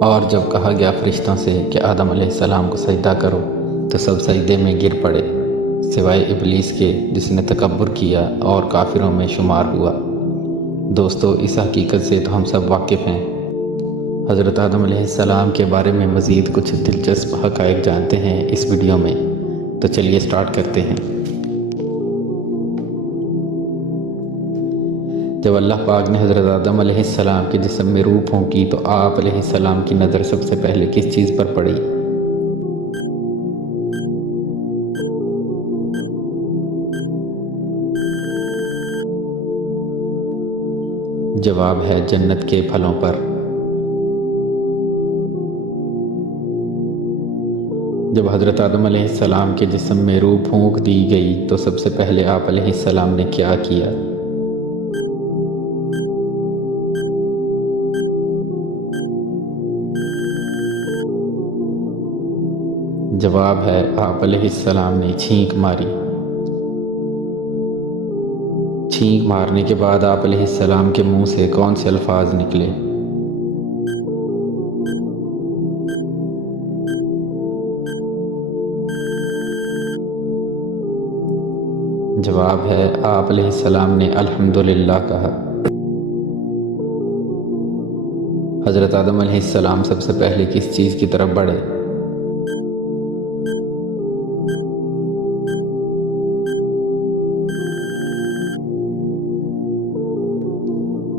اور جب کہا گیا فرشتوں سے کہ آدم علیہ السلام کو سجدہ کرو تو سب سجدے میں گر پڑے سوائے ابلیس کے جس نے تکبر کیا اور کافروں میں شمار ہوا۔ دوستو، اس حقیقت سے تو ہم سب واقف ہیں۔ حضرت آدم علیہ السلام کے بارے میں مزید کچھ دلچسپ حقائق جانتے ہیں اس ویڈیو میں، تو چلیے سٹارٹ کرتے ہیں۔ جب اللہ پاک نے حضرت آدم علیہ السلام کے جسم میں روح پھونکی تو آپ علیہ السلام کی نظر سب سے پہلے کس چیز پر پڑی؟ جواب ہے جنت کے پھلوں پر۔ جب حضرت آدم علیہ السلام کے جسم میں روح پھونک دی گئی تو سب سے پہلے آپ علیہ السلام نے کیا کیا؟ جواب ہے آپ علیہ السلام نے چھینک ماری۔ چھینک مارنے کے بعد آپ علیہ السلام کے منہ سے کون سے الفاظ نکلے؟ جواب ہے آپ علیہ السلام نے الحمدللہ کہا۔ حضرت آدم علیہ السلام سب سے پہلے کس چیز کی طرف بڑھے؟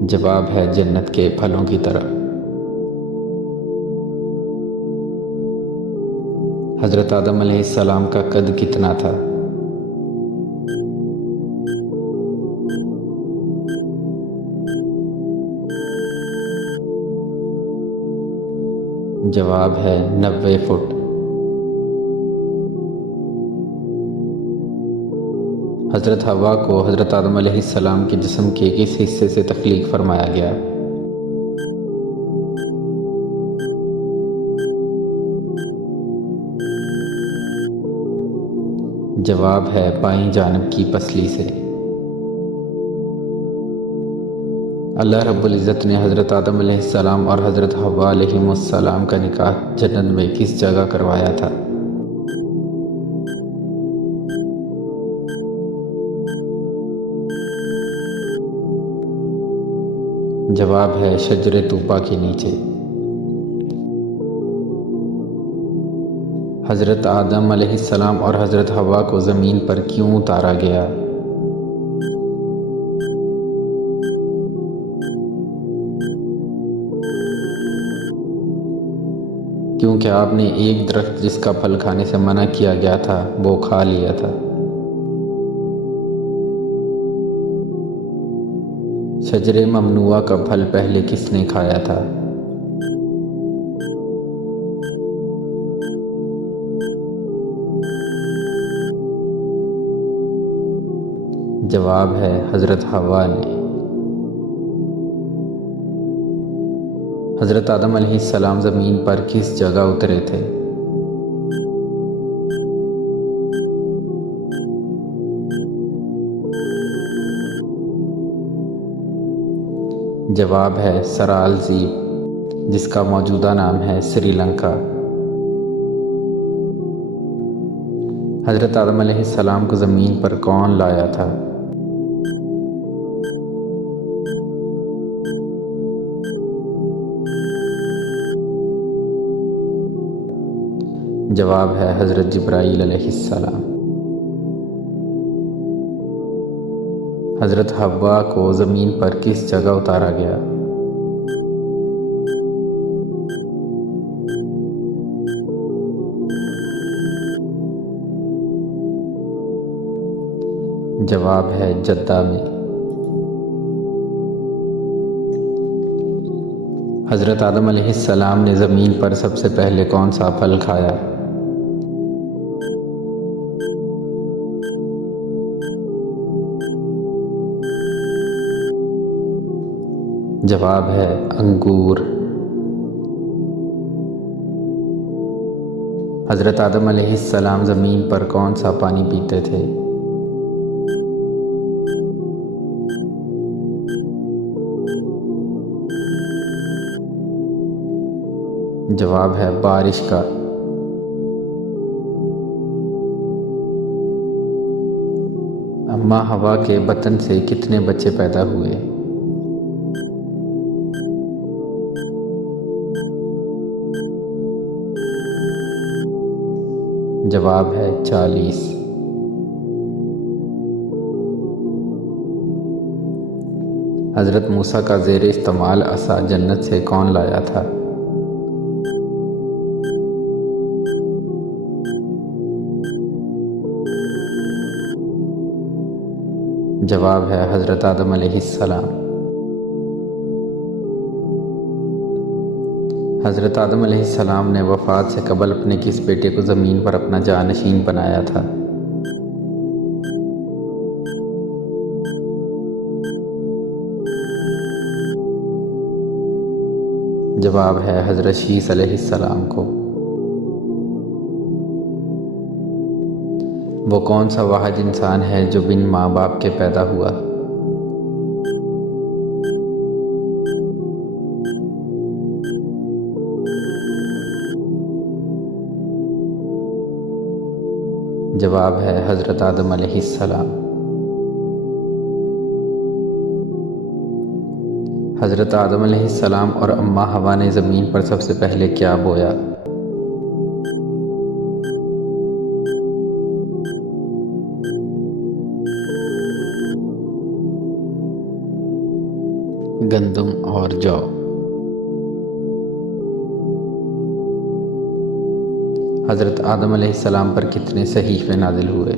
جواب ہے جنت کے پھلوں کی طرف۔ حضرت آدم علیہ السلام کا قد کتنا تھا؟ جواب ہے 90 فٹ۔ حضرت حوا کو حضرت آدم علیہ السلام کے جسم کے کس حصے سے تخلیق فرمایا گیا؟ جواب ہے بائیں جانب کی پسلی سے۔ اللہ رب العزت نے حضرت آدم علیہ السلام اور حضرت حوا علیہ السلام کا نکاح جنت میں کس جگہ کروایا تھا؟ جواب ہے شجر طوبہ کے نیچے۔ حضرت آدم علیہ السلام اور حضرت حوا کو زمین پر کیوں اتارا گیا؟ کیونکہ آپ نے ایک درخت جس کا پھل کھانے سے منع کیا گیا تھا وہ کھا لیا تھا۔ شجر ممنوعہ کا پھل پہلے کس نے کھایا تھا؟ جواب ہے حضرت حوا نے۔ حضرت آدم علیہ السلام زمین پر کس جگہ اترے تھے؟ جواب ہے سرال زیب، جس کا موجودہ نام ہے سری لنکا۔ حضرت آدم علیہ السلام کو زمین پر کون لایا تھا؟ جواب ہے حضرت جبرائیل علیہ السلام۔ حضرت حوا کو زمین پر کس جگہ اتارا گیا؟ جواب ہے جدہ میں۔ حضرت آدم علیہ السلام نے زمین پر سب سے پہلے کون سا پھل کھایا؟ جواب ہے انگور۔ حضرت آدم علیہ السلام زمین پر کون سا پانی پیتے تھے؟ جواب ہے بارش کا۔ اماں ہوا کے بطن سے کتنے بچے پیدا ہوئے؟ جواب ہے 40۔ حضرت موسیٰ کا زیر استعمال عصا جنت سے کون لایا تھا؟ جواب ہے حضرت آدم علیہ السلام۔ حضرت آدم علیہ السلام نے وفات سے قبل اپنے کس بیٹے کو زمین پر اپنا جانشین بنایا تھا؟ جواب ہے حضرت شیس علیہ السلام کو۔ وہ کون سا واحد انسان ہے جو بن ماں باپ کے پیدا ہوا؟ جواب ہے حضرت آدم علیہ السلام۔ حضرت آدم علیہ السلام اور اماں ہوا نے زمین پر سب سے پہلے کیا بویا؟ گندم اور جو۔ حضرت آدم علیہ السلام پر کتنے صحیفے نازل ہوئے؟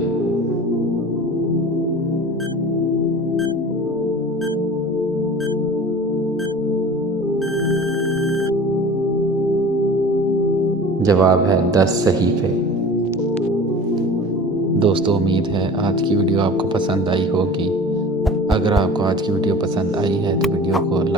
جواب ہے 10 صحیفے۔ دوستو، امید ہے آج کی ویڈیو آپ کو پسند آئی ہوگی۔ اگر آپ کو آج کی ویڈیو پسند آئی ہے تو ویڈیو کو